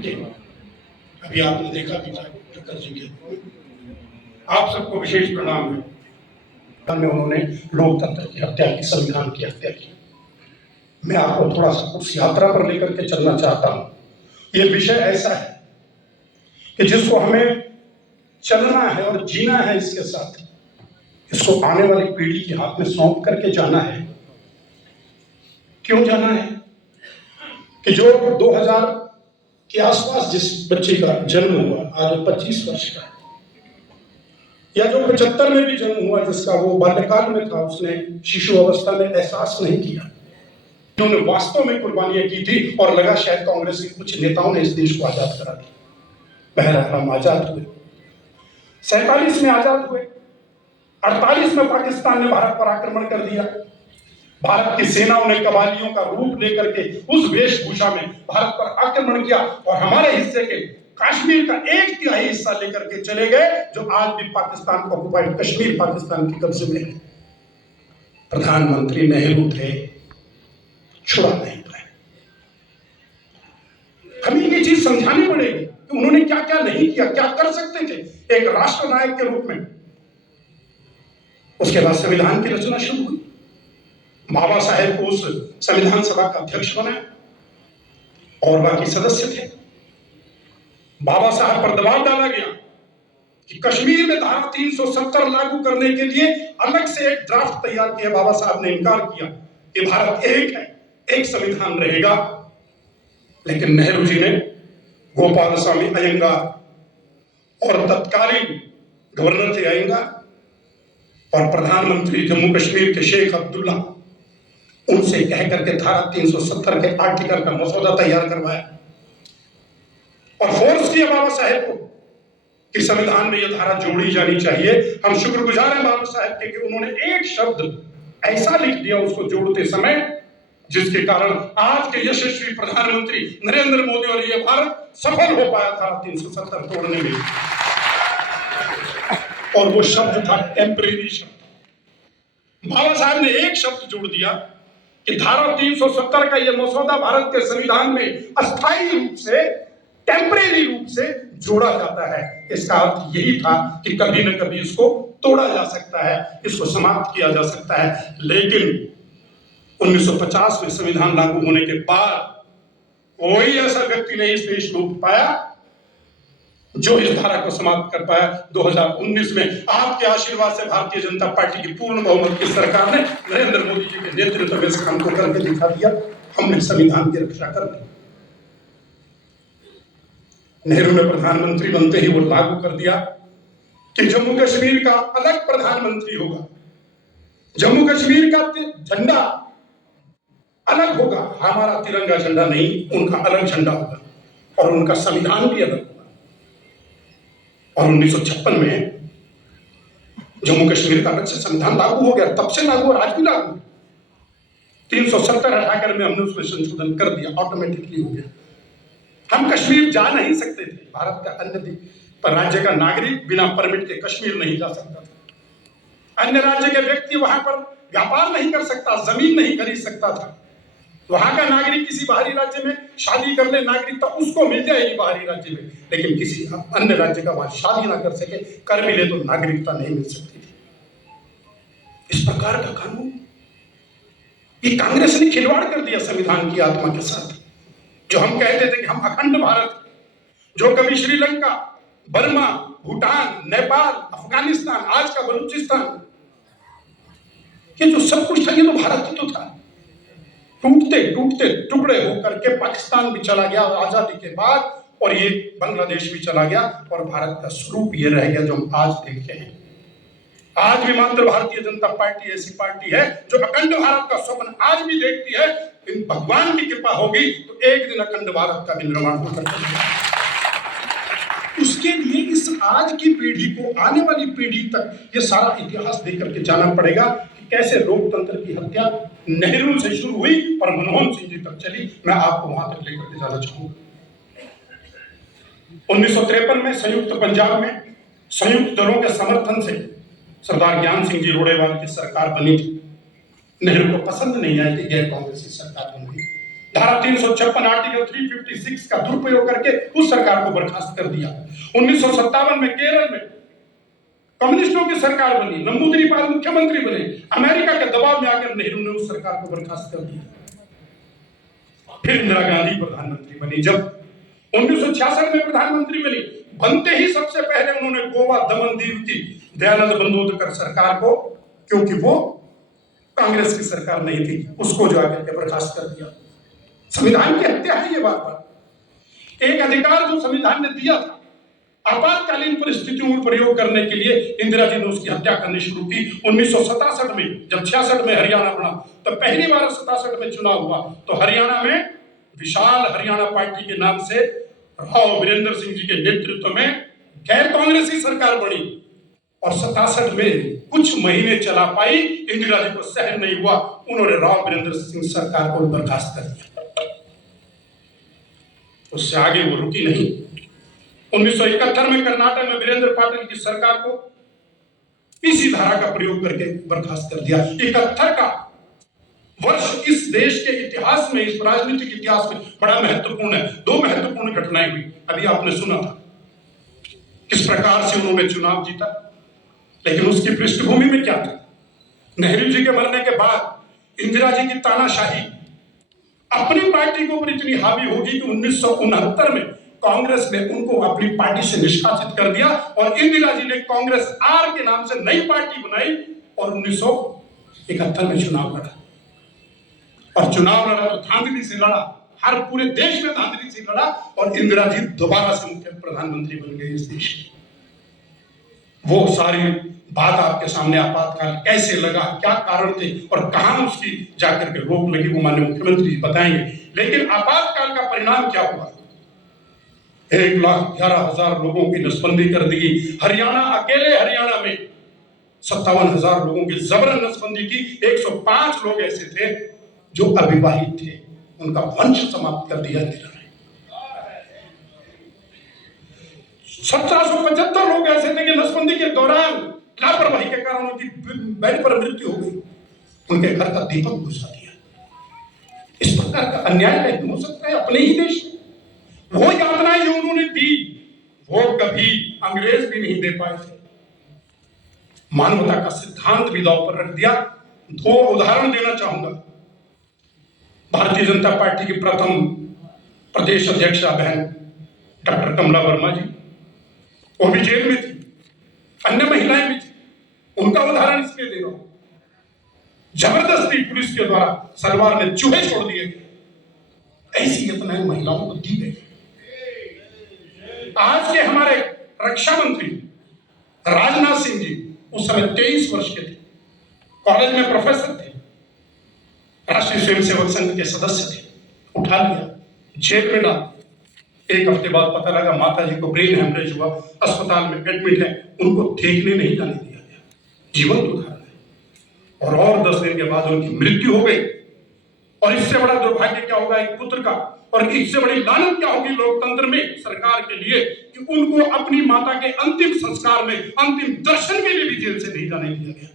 के अभी आपने देखा भी था ठक्कर जी के, आप सबको विशेष प्रणाम है। उन्होंने लोकतंत्र की हत्या की, संविधान की हत्या की। मैं आपको थोड़ा सा उस यात्रा पर लेकर के चलना चाहता हूं। ये विषय ऐसा है कि जिसको हमें चलना है और जीना है, इसके साथ इसको आने वाली पीढ़ी के हाथ में सौंप करके जाना है। क्यों जाना है कि जो 2000 के आसपास जिस बच्चे का जन्म हुआ, आज वो 25 वर्ष का है, या जो 75 में भी जन्म हुआ जिसका वो बाल्यकाल में था, उसने शिशु अवस्था में एहसास नहीं किया। उन्होंने वास्तव में कुर्बानियां की थी और लगा शायद कांग्रेस के कुछ नेताओं ने इस देश को आजाद करा दिया। बहरहाल हम आजाद हुए, 47 में आजाद हुए, 48 में पाकिस्तान ने भारत पर आक्रमण कर दिया। भारत की सेनाओं ने कबालियों का रूप लेकर के उस वेशभूषा में भारत पर आक्रमण किया और हमारे हिस्से के कश्मीर का 1/3 हिस्सा लेकर के चले गए, जो आज भी पाकिस्तान को ऑक्युपाइड कश्मीर पाकिस्तान के कब्जे में है। प्रधानमंत्री नेहरू थे, छुड़ा नहीं पाए। हमें ये चीज समझानी पड़ेगी कि उन्होंने क्या क्या नहीं किया, क्या कर सकते थे एक राष्ट्र नायक के रूप में। उसके बाद संविधान की रचना शुरू हुई। बाबा साहेब को उस संविधान सभा का अध्यक्ष बनाया और बाकी सदस्य थे। बाबा साहब पर दबाव डाला गया कि कश्मीर में धारा 370 लागू करने के लिए अलग से एक ड्राफ्ट तैयार किया। बाबा साहब ने इनकार किया कि भारत एक है, एक संविधान रहेगा। लेकिन नेहरू जी ने गोपाल स्वामी अयंगार और तत्कालीन गवर्नर थे अयंगार और प्रधानमंत्री जम्मू कश्मीर के शेख अब्दुल्ला, उनसे कह करके धारा 370 के आर्टिकल का मसौदा तैयार करवाया और फोर्स किया बाबा साहेब को कि संविधान में यह धारा जोड़ी जानी चाहिए। हम शुक्रगुजार हैं बाबा साहेब के कि उन्होंने एक शब्द ऐसा लिख दिया उसको जोड़ते समय, जिसके कारण आज के यशस्वी प्रधानमंत्री नरेंद्र मोदी और यह भारत सफल हो पाया धारा 370 तोड़ने में। और वो शब्द था टेम्परेरी शब्द। बाबा साहब ने एक शब्द जोड़ दिया कि धारा 370 का यह मसौदा भारत के संविधान में अस्थायी रूप से, टेम्परेरी रूप से जोड़ा जाता है। इसका अर्थ यही था कि कभी न कभी इसको तोड़ा जा सकता है, इसको समाप्त किया जा सकता है। लेकिन 1950 में संविधान लागू होने के बाद कोई ऐसा व्यक्ति नहीं इस देश में उठ पाया जो इस धारा को समाप्त कर पाया। 2019 में आपके आशीर्वाद से भारतीय जनता पार्टी की पूर्ण बहुमत की सरकार ने नरेंद्र मोदी जी के नेतृत्व में इस काम को करके दिखा दिया। हमने संविधान की रक्षा कर दी। नेहरू ने प्रधानमंत्री बनते ही वो लागू कर दिया कि जम्मू कश्मीर का अलग प्रधानमंत्री होगा, जम्मू कश्मीर का झंडा अलग होगा। हमारा तिरंगा झंडा नहीं, उनका अलग झंडा होगा और उनका संविधान भी अलग होगा। और 1956 में जम्मू कश्मीर का अलग से संविधान लागू हो गया, तब से लागू और आज भी लागू। 370 हटाकर में हमने उसमें संशोधन कर दिया, ऑटोमेटिकली हो गया। हम कश्मीर जा नहीं सकते थे, भारत का अन्य पर राज्य का नागरिक बिना परमिट के कश्मीर नहीं जा सकता था। अन्य राज्य के व्यक्ति वहां पर व्यापार नहीं कर सकता, जमीन नहीं खरीद सकता था। वहां का नागरिक किसी बाहरी राज्य में शादी कर ले, नागरिकता उसको मिल जाएगी बाहरी राज्य में, लेकिन किसी अन्य राज्य का वहां शादी ना कर सके, कर भी ले तो नागरिकता नहीं मिल सकती थी। इस प्रकार का कानून ये कांग्रेस ने खिलवाड़ कर दिया संविधान की आत्मा के साथ। जो हम कहते थे कि हम अखंड भारत, जो कभी श्रीलंका, बर्मा, भूटान, नेपाल, अफगानिस्तान, आज का बलूचिस्तान, ये जो सब कुछ था ये तो भारत ही तो था। टूटते टूटते टुकड़े होकर के पाकिस्तान भी चला गया आजादी के बाद, और ये बांग्लादेश भी चला गया, और भारत का स्वरूप ये रह गया जो हम आज देखते हैं। आज भी मात्र भारतीय जनता पार्टी ऐसी पार्टी है जो अखंड भारत का स्वप्न आज भी देखती है। इन भगवान की कृपा होगी तो एक दिन अखंड भारत का भी निर्माण हो सकता है। उसके लिए इस आज की पीढ़ी को, आने वाली पीढ़ी तक ये सारा इतिहास देकर के जाना पड़ेगा कि कैसे लोकतंत्र की हत्या नेहरू से शुरू हुई और मनमोहन सिंह जी तक चली। मैं आपको वहां तक लेकर के जाना चाहूंगा। 1953 में संयुक्त पंजाब में संयुक्त दलों के समर्थन से सरदार ज्ञान सिंह जी रोड़ेवाल की सरकार बनी थी। नेहरू को पसंद नहीं आया कि गैर कांग्रेसी सरकार बन गई। धारा 356 आर्टिकल 356 का दुरुपयोग करके उस सरकार को बर्खास्त कर दिया। 1957 में केरल में कम्युनिस्टों की सरकार बनी, नंबूदिरीपाल मुख्यमंत्री बने, अमेरिका के दबाव में आकर नेहरू ने उस सरकार को बर्खास्त कर दिया। फिर इंदिरा गांधी प्रधानमंत्री बनी। जब 1966 में प्रधानमंत्री बनी, बनते ही सबसे पहले उन्होंने गोवा दमन दीव की दयानंद बंदोदकर सरकार को, क्योंकि वो कांग्रेस की सरकार नहीं थी, उसको जो आकर के बर्खास्त कर दिया। संविधान की हत्या है ये बात। एक अधिकार जो संविधान ने दिया था आपातकालीन परिस्थितियों में प्रयोग करने के लिए, इंदिरा जी ने उसकी हत्या करनी शुरू की। 1967 में जब 66 में हरियाणा बना, तो पहली बार 67 में चुनाव हुआ, तो हरियाणा में विशाल हरियाणा पार्टी के नाम से राव वीरेंद्र सिंह जी के नेतृत्व में गैर कांग्रेसी सरकार बनी, और 67 में कुछ महीने चला पाई। इंदिरा जी को सहन नहीं हुआ, उन्होंने राव वीरेंद्र सिंह सरकार को बर्खास्त कर दिया। उससे आगे वो रुकी नहीं। 1971 में कर्नाटक में वीरेंद्र पाटिल की सरकार को इसी धारा का प्रयोग करके बर्खास्त कर दिया। 71 का वर्ष इस देश के इतिहास में, इस राजनीतिक इतिहास में बड़ा महत्वपूर्ण है। दो महत्वपूर्ण घटनाएं हुई, अभी आपने सुना था किस प्रकार से उन्होंने चुनाव जीता, लेकिन उसकी पृष्ठभूमि में क्या था। नेहरू जी के मरने के बाद इंदिरा जी की तानाशाही अपनी पार्टी के ऊपर इतनी हावी होगी कि 1969 में कांग्रेस ने उनको अपनी पार्टी से निष्कासित कर दिया, और इंदिरा जी ने कांग्रेस आर के नाम से नई पार्टी बनाई और 1971 में चुनाव लड़ा। और चुनाव लड़ा तो धांधली से लड़ा, हर पूरे देश में धांधली से लड़ा, और इंदिरा जी दोबारा से मुख्य प्रधानमंत्री बन गए इस देश की। वो सारी बात आपके सामने, आपातकाल कैसे लगा, क्या कारण थे और कहां उसकी जाकर के रोक लगी, वो माननीय मुख्यमंत्री जी बताएंगे। लेकिन आपातकाल का परिणाम क्या हुआ? 1,11,000 लोगों की नसबंदी कर दी। हरियाणा, अकेले हरियाणा में 57,000 लोगों की जबरन नसबंदी की। 105 लोग ऐसे थे जो अविवाहित थे, उनका वंश समाप्त कर दिया इंदिरा ने। 1775 लोग ऐसे थे कि नसबंदी के दौरान लापरवाही के कारण उनकी बेड पर मृत्यु हो गई, उनके घर का दीपक बुझा दिया। इस प्रकार का अन्याय नहीं हो सकता है अपने ही देश में। वो यातनाएं जो उन्होंने दी, वो कभी अंग्रेज भी नहीं दे पाए थे। मानवता का सिद्धांत भी दांव पर रख दिया। दो उदाहरण देना चाहूंगा। भारतीय जनता पार्टी की प्रथम प्रदेश अध्यक्षा बहन डॉक्टर कमला वर्मा जी, वो भी जेल में थी, अन्य महिलाएं भी थी। उनका उदाहरण इसलिए दे रहा हूं, जबरदस्ती पुलिस के द्वारा सलवार में चूहे छोड़ दिए गए। ऐसी घटनाएं महिलाओं को दी गई। आज के हमारे रक्षा मंत्री राजनाथ सिंह जी उस समय 23 वर्ष के थे, कॉलेज में प्रोफेसर थे, राष्ट्रीय स्वयंसेवक संघ के सदस्य थे। उठा लिया, जेल में डाल दिया। एक हफ्ते बाद पता लगा माता जी को ब्रेन हेमरेज हुआ, अस्पताल में एडमिट है, उनको देखने नहीं जाने दिया गया। जीवंत उदाहरण है। और 10 दिन के बाद उनकी मृत्यु हो गई। और इससे बड़ा दुर्भाग्य क्या होगा एक पुत्र का, और इससे बड़ी लानत क्या होगी लोकतंत्र में, सरकार के लिए, कि उनको अपनी माता के अंतिम संस्कार में, अंतिम दर्शन के लिए भी जेल से नहीं जाने दिया गया।